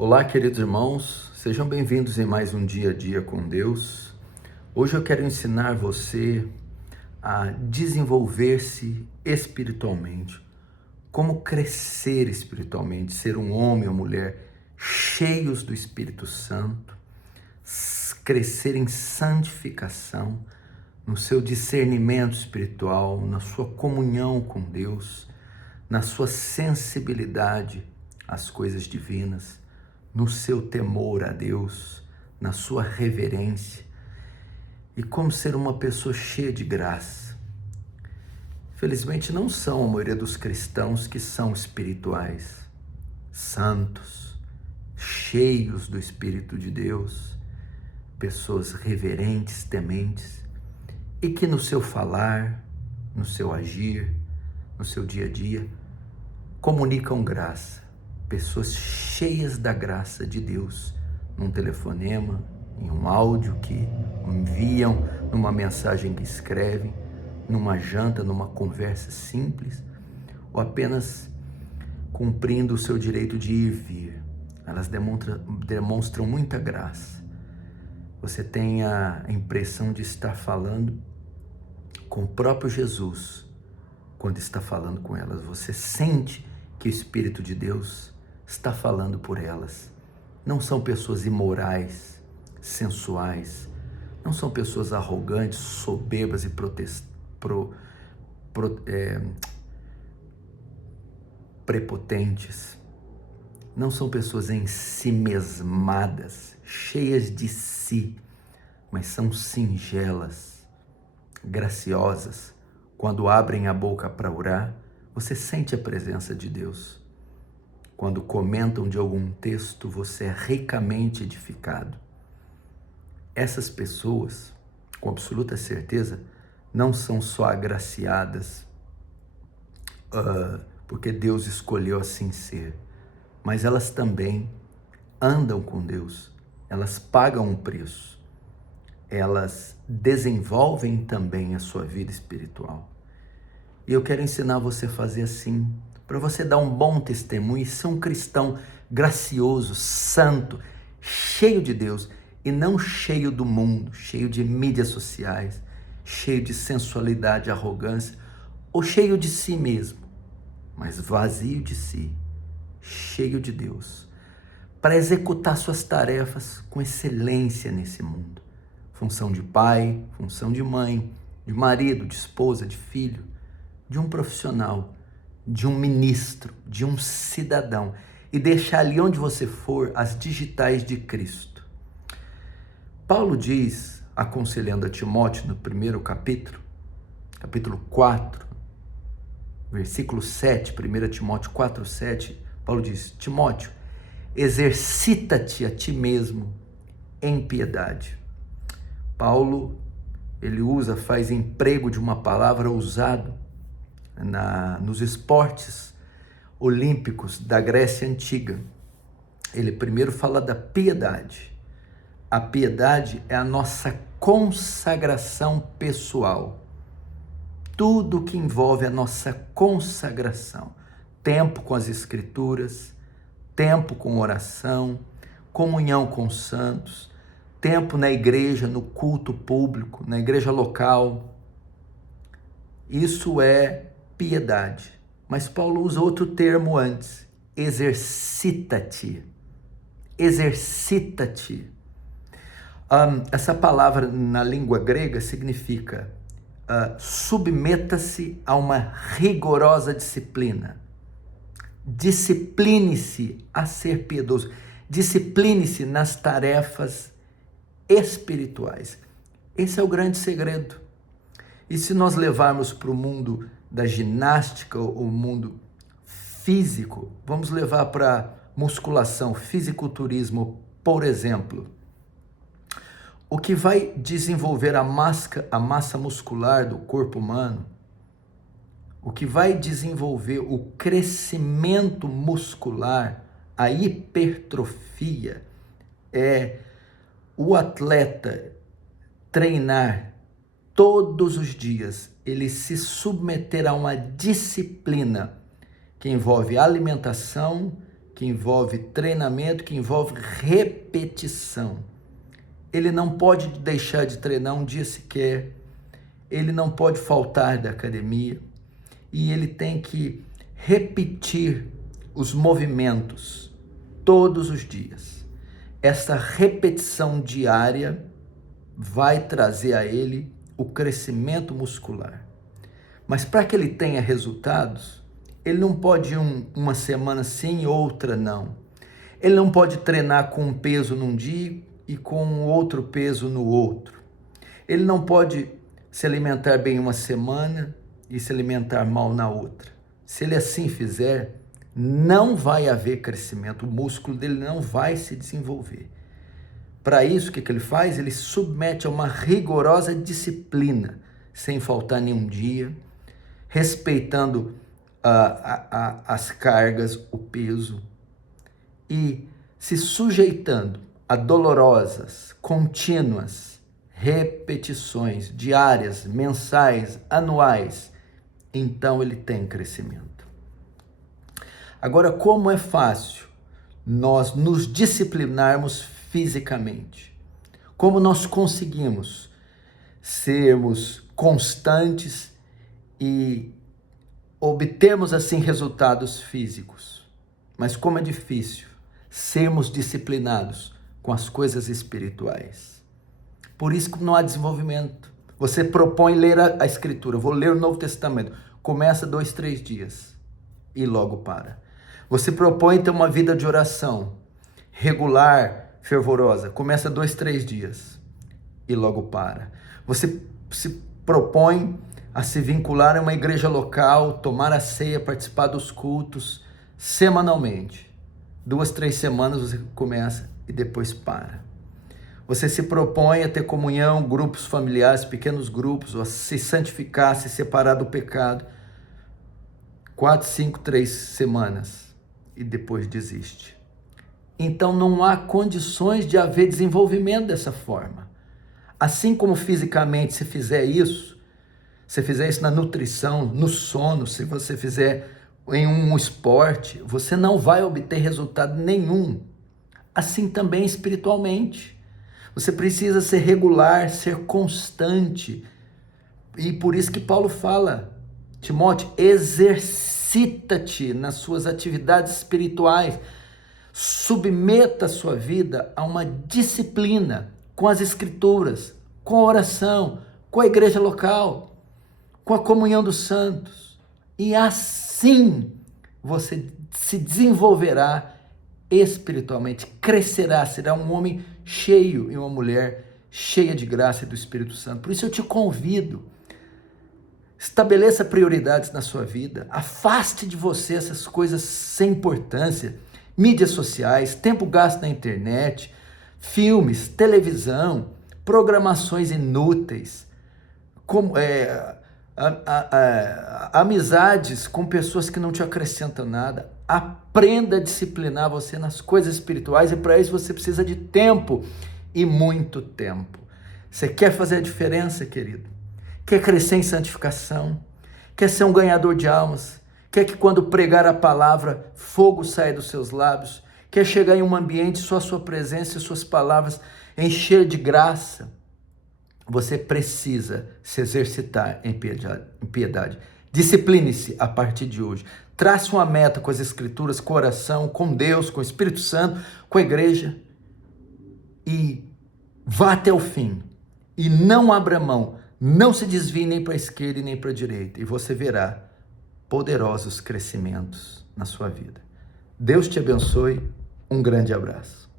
Olá, queridos irmãos, sejam bem-vindos em mais um Dia a Dia com Deus. Hoje eu quero ensinar você a desenvolver-se espiritualmente, como crescer espiritualmente, ser um homem ou mulher cheios do Espírito Santo, crescer em santificação, no seu discernimento espiritual, na sua comunhão com Deus, na sua sensibilidade às coisas divinas, no seu temor a Deus, na sua reverência e como ser uma pessoa cheia de graça. Felizmente não são a maioria dos cristãos que são espirituais, santos, cheios do Espírito de Deus, pessoas reverentes, tementes e que no seu falar, no seu agir, no seu dia a dia, comunicam graça. Pessoas cheias da graça de Deus, num telefonema, em um áudio que enviam, numa mensagem que escrevem, numa janta, numa conversa simples, ou apenas cumprindo o seu direito de ir e vir. Elas demonstram muita graça. Você tem a impressão de estar falando com o próprio Jesus quando está falando com elas. Você sente que o Espírito de Deus está falando por elas. Não são pessoas imorais, sensuais, não são pessoas arrogantes, soberbas e prepotentes. Não são pessoas ensimesmadas, cheias de si, mas são singelas, graciosas. Quando abrem a boca para orar, você sente a presença de Deus. Quando comentam de algum texto, você é ricamente edificado. Essas pessoas, com absoluta certeza, não são só agraciadas porque Deus escolheu assim ser, mas elas também andam com Deus, elas pagam um preço, elas desenvolvem também a sua vida espiritual. E eu quero ensinar você a fazer assim, para você dar um bom testemunho e ser um cristão gracioso, santo, cheio de Deus e não cheio do mundo, cheio de mídias sociais, cheio de sensualidade, arrogância ou cheio de si mesmo, mas vazio de si, cheio de Deus, para executar suas tarefas com excelência nesse mundo. Função de pai, função de mãe, de marido, de esposa, de filho, de um profissional, de um ministro, de um cidadão, e deixar ali onde você for as digitais de Cristo. Paulo diz, aconselhando a Timóteo no primeiro capítulo 4, versículo 7, 1 Timóteo 4, 7, Paulo diz: Timóteo, exercita-te a ti mesmo em piedade. Paulo, ele faz emprego de uma palavra usada nos esportes olímpicos da Grécia Antiga. Ele primeiro fala da piedade. A piedade é a nossa consagração pessoal. Tudo que envolve a nossa consagração. Tempo com as Escrituras, tempo com oração, comunhão com os santos, tempo na igreja, no culto público, na igreja local. Isso é piedade. Mas Paulo usa outro termo antes: exercita-te. Exercita-te. Essa palavra na língua grega significa submeta-se a uma rigorosa disciplina. Discipline-se a ser piedoso. Discipline-se nas tarefas espirituais. Esse é o grande segredo. E se nós levarmos para o mundo da ginástica, o mundo físico, vamos levar para musculação, fisiculturismo, por exemplo. O que vai desenvolver a massa muscular do corpo humano, o que vai desenvolver o crescimento muscular, a hipertrofia, é o atleta treinar todos os dias, ele se submeter a uma disciplina que envolve alimentação, que envolve treinamento, que envolve repetição. Ele não pode deixar de treinar um dia sequer, ele não pode faltar da academia e ele tem que repetir os movimentos todos os dias. Essa repetição diária vai trazer a ele o crescimento muscular. Mas para que ele tenha resultados, ele não pode ir uma semana sim, outra não. Ele não pode treinar com um peso num dia e com outro peso no outro. Ele não pode se alimentar bem uma semana e se alimentar mal na outra. Se ele assim fizer, não vai haver crescimento, o músculo dele não vai se desenvolver. Para isso, o que ele faz? Ele submete a uma rigorosa disciplina, sem faltar nenhum dia, respeitando as cargas, o peso, e se sujeitando a dolorosas, contínuas repetições diárias, mensais, anuais, então ele tem crescimento. Agora, como é fácil nós nos disciplinarmos fisicamente? Como nós conseguimos sermos constantes e obtermos assim resultados físicos? Mas como é difícil sermos disciplinados com as coisas espirituais. Por isso que não há desenvolvimento. Você propõe ler a Escritura, vou ler o Novo Testamento, começa 2, 3 dias e logo para. Você propõe ter uma vida de oração regular, fervorosa, começa 2, 3 dias e logo para. Você se propõe a se vincular a uma igreja local, tomar a ceia, participar dos cultos semanalmente. 2, 3 semanas você começa e depois para. Você se propõe a ter comunhão, grupos familiares, pequenos grupos, ou a se santificar, se separar do pecado. 4, 5, 3 semanas e depois desiste. Então não há condições de haver desenvolvimento dessa forma. Assim como fisicamente, se fizer isso, se fizer isso na nutrição, no sono, se você fizer em um esporte, você não vai obter resultado nenhum. Assim também espiritualmente. Você precisa ser regular, ser constante. E por isso que Paulo fala, Timóteo, exercita-te nas suas atividades espirituais. Submeta a sua vida a uma disciplina com as Escrituras, com a oração, com a igreja local, com a comunhão dos santos. E assim você se desenvolverá espiritualmente, crescerá, será um homem cheio e uma mulher cheia de graça e do Espírito Santo. Por isso eu te convido, estabeleça prioridades na sua vida, afaste de você essas coisas sem importância, mídias sociais, tempo gasto na internet, filmes, televisão, programações inúteis, amizades com pessoas que não te acrescentam nada. Aprenda a disciplinar você nas coisas espirituais e para isso você precisa de tempo e muito tempo. Você quer fazer a diferença, querido? Quer crescer em santificação? Quer ser um ganhador de almas? Quer que quando pregar a palavra, fogo saia dos seus lábios? Quer chegar em um ambiente, só a sua presença e suas palavras encher de graça? Você precisa se exercitar em piedade. Discipline-se a partir de hoje. Trace uma meta com as Escrituras, com a oração, com Deus, com o Espírito Santo, com a igreja. E vá até o fim. E não abra mão. Não se desvie nem para a esquerda e nem para a direita. E você verá poderosos crescimentos na sua vida. Deus te abençoe. Um grande abraço.